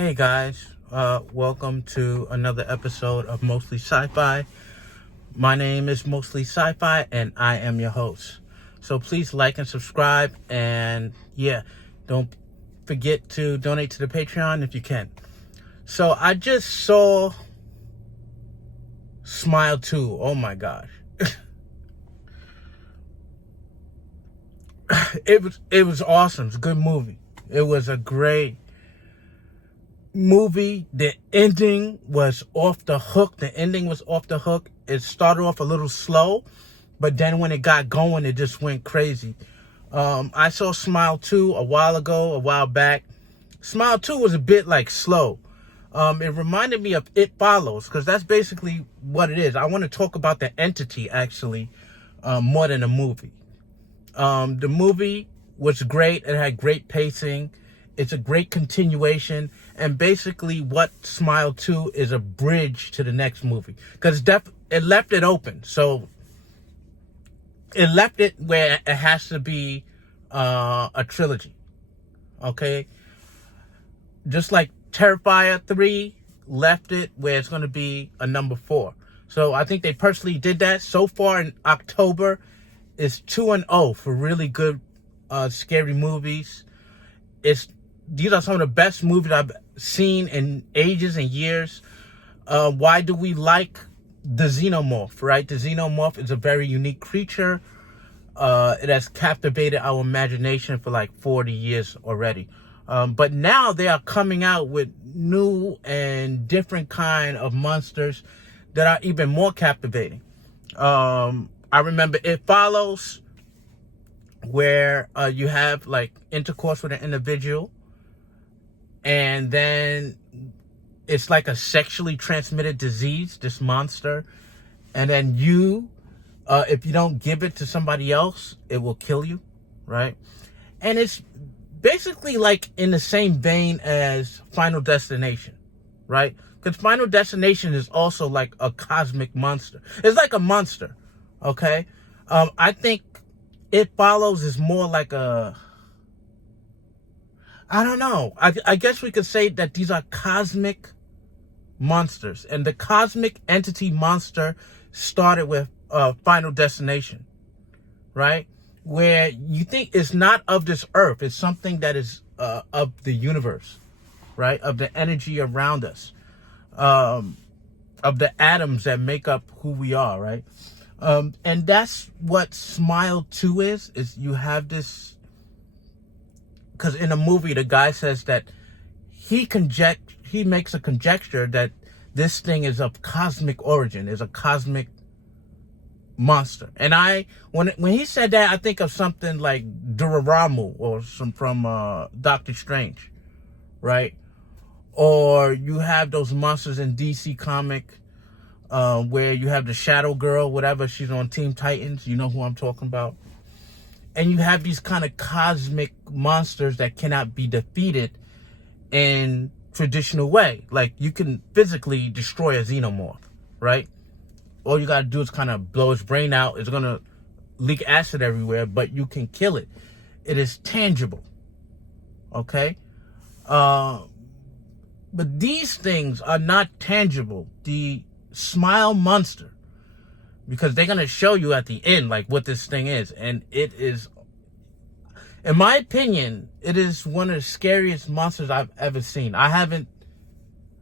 Hey guys, welcome to another episode of Mostly Sci-Fi. My name is Mostly Sci-Fi and I am your host. So please like and subscribe, and don't forget to donate to the Patreon if you can. So I just saw Smile 2. Oh my gosh. It was awesome. It's a good movie. It was a great movie. The ending was off the hook. It started off a little slow, but then when it got going, it just went crazy. I saw Smile 2 a while back. Smile 2 was a bit like slow. It reminded me of It Follows, because that's basically what it is. I want to talk about the entity, actually, more than the movie. The movie was great. It had great pacing. It's a great continuation. And basically what Smile 2 is a bridge to the next movie. Because it left it open. So it left it where it has to be a trilogy. Okay? Just like Terrifier 3 left it where it's going to be a number 4. So I think they personally did that. So far in October, it's 2-0 for really good scary movies. These are some of the best movies I've seen in ages and years. Why do we like the Xenomorph, right? The Xenomorph is a very unique creature. It has captivated our imagination for like 40 years already. But now they are coming out with new and different kind of monsters that are even more captivating. I remember It Follows, where you have like intercourse with an individual, and then it's like a sexually transmitted disease, this monster, and then if you don't give it to somebody else, it will kill you, right? And it's basically like in the same vein as Final Destination, right? Because Final Destination is also like a cosmic monster. It's like a monster, okay? I think It Follows is more like I don't know. I guess we could say that these are cosmic monsters. And the cosmic entity monster started with Final Destination, right? Where you think it's not of this earth. It's something that is of the universe, right? Of the energy around us. Of the atoms that make up who we are, right? And that's what Smile 2 is you have this. Because in a movie, the guy says that he makes a conjecture that this thing is of cosmic origin, is a cosmic monster. And when he said that, I think of something like Dormammu or from Doctor Strange, right? Or you have those monsters in DC comic where you have the Shadow Girl, whatever, she's on Teen Titans. You know who I'm talking about. And you have these kind of cosmic monsters that cannot be defeated in traditional way. Like, you can physically destroy a Xenomorph, right? All you got to do is kind of blow its brain out. It's going to leak acid everywhere, but you can kill it. It is tangible, okay? But these things are not tangible. The Smile monster, because they're going to show you at the end, like, what this thing is. And it is, in my opinion, it is one of the scariest monsters I've ever seen. I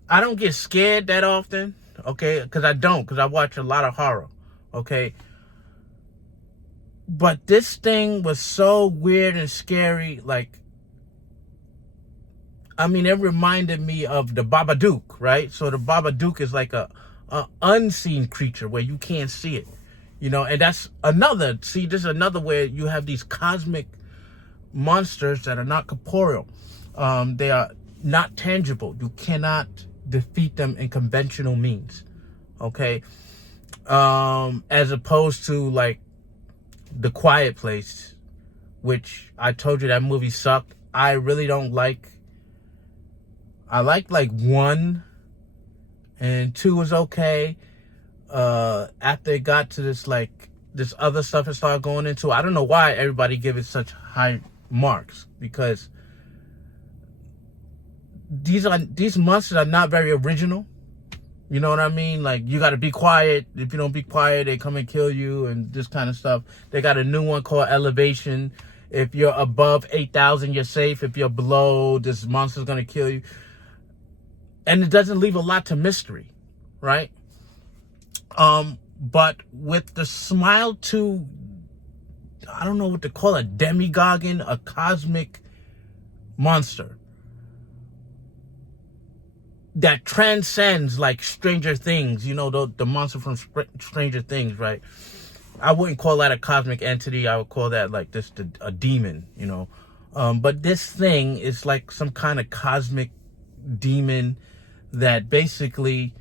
don't get scared that often, okay? Because I watch a lot of horror, okay? But this thing was so weird and scary, like, I mean, it reminded me of the Babadook, right? So the Babadook is like a unseen creature where you can't see it, and that's this is another where you have these cosmic monsters that are not corporeal. They are not tangible. You cannot defeat them in conventional means, okay? As opposed to like The Quiet Place, which I told you that movie sucked. I really don't like. I like 1 and 2 was okay. After it got to this other stuff it started going into, I don't know why everybody give it such high marks, because these monsters are not very original. You know what I mean? Like, you got to be quiet. If you don't be quiet, they come and kill you and this kind of stuff. They got a new one called Elevation. If you're above 8,000, you're safe. If you're below, this monster's going to kill you. And it doesn't leave a lot to mystery, right? But with the Smile 2, I don't know what to call it, Demogorgon, a cosmic monster that transcends like Stranger Things, you know, the monster from Stranger Things, right? I wouldn't call that a cosmic entity. I would call that like just a demon, you know. But this thing is like some kind of cosmic demon that basically,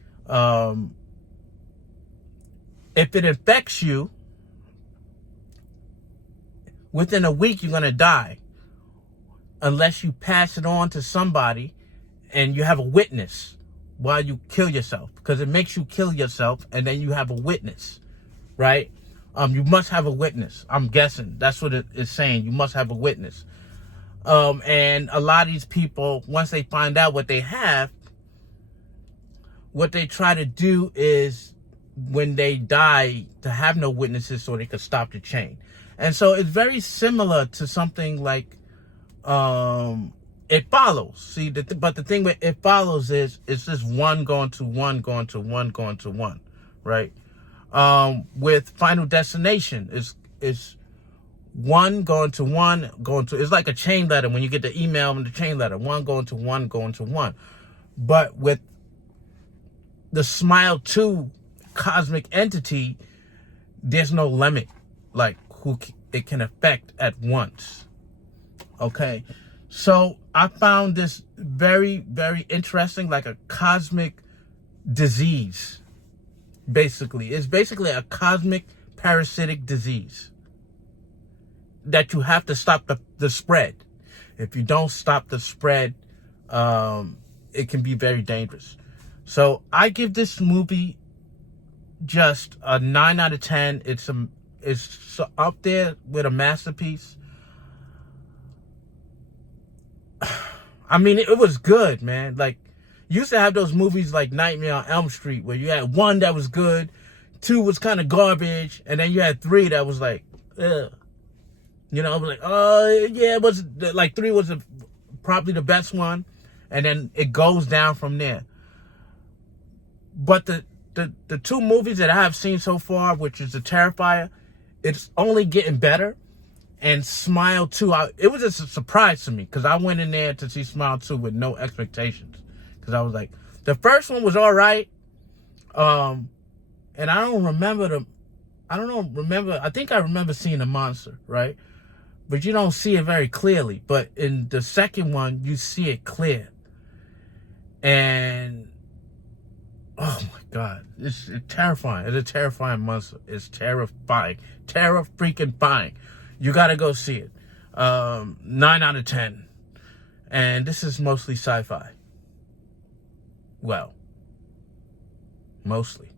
if it infects you, within a week you're going to die. Unless you pass it on to somebody and you have a witness while you kill yourself. Because it makes you kill yourself and then you have a witness, right? You must have a witness. I'm guessing that's what it is saying. You must have a witness. And a lot of these people, once they find out what they have, what they try to do is when they die to have no witnesses so they could stop the chain. And so it's very similar to something like It Follows. See, but the thing with It Follows is it's just one going to one, going to one, going to one, right? With Final Destination, it's one going to one, going to, it's like a chain letter when you get the email and the chain letter, one going to one, going to one. But with the Smile 2 cosmic entity, there's no limit, like who it can affect at once. Okay, so I found this very, very interesting, like a cosmic disease. Basically, it's basically a cosmic parasitic disease that you have to stop the spread. If you don't stop the spread, it can be very dangerous. So I give this movie just a 9 out of 10. It's up there with a masterpiece. I mean, it was good, man. Like, you used to have those movies like Nightmare on Elm Street where you had 1 that was good, 2 was kind of garbage, and then you had 3 that was like, ugh. You know, I was like, oh, yeah, it was like 3 was probably the best one, and then it goes down from there. But the 2 movies that I have seen so far, which is The Terrifier, it's only getting better. And Smile 2, it was just a surprise to me because I went in there to see Smile 2 with no expectations. Because I was like, the first one was all right. And I don't remember I think I remember seeing the monster, right? But you don't see it very clearly. But in the second one, you see it clear. And oh my God, it's terrifying. It's a terrifying monster. It's terrifying. Terror-freaking-fying. You got to go see it. 9 out of 10. And this is mostly sci-fi. Well, mostly.